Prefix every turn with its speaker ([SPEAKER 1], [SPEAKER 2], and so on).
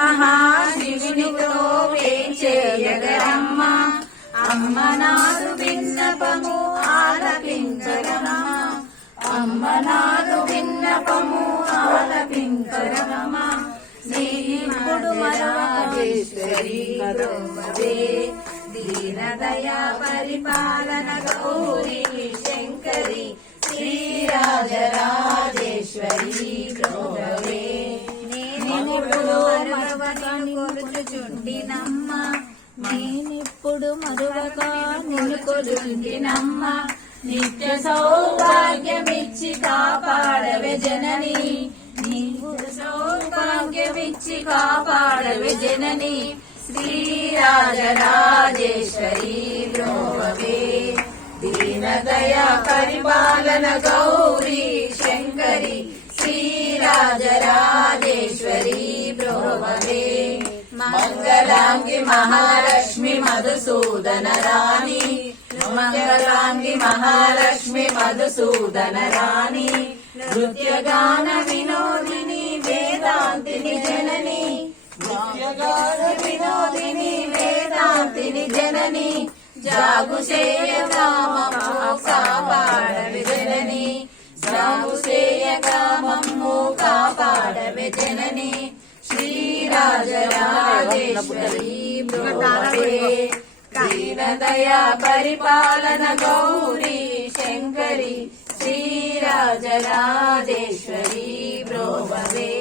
[SPEAKER 1] మహాశివునితో వేచేయగరమ్మ అమ్మ నాదు విన్నపము ఆలపించరమ్మ అమ్మ నాదు విన్నపము ఆలపించరమ్మ నీప్పుడు మరవాజేశ్వరి బ్రహ్మవే దీనదయా పరిపాలన గౌరీ శంకరి శ్రీరాజరాజేశ్వరి నేనిప్పుడు మరవకని కొలుచుచుండినమ్మ నేనిప్పుడు మరువక నిత్య సౌభాగ్యమిచ్చి కాపాడవే జనని. నీవు సౌభాగ్యమిచ్చి కాపాడవే జనని. శ్రీరాజరాజేశ్వరి బ్రోవే దీనదయ పరిపాలన గౌరీ శంకరి. శ్రీరాజరాజేశ్వరి మంగళాంగి మహాలక్ష్మి మధుసూదన రాణి. మంగళాంగి మహాలక్ష్మి మధుసూదన రాణి. నృత్యగాన వినోదిని వేదాంతిని జనని. నృత్యగాన వినోదిని వేదాంతిని జనని. జాగు సేయగామము కాపాడవి జనని. జాగు సేయగామము కాపాడవి జనని. దీనదయా పరిపాలన గౌరీ. శంకరి శ్రీరాజరాజేశ్వరి బ్రోవే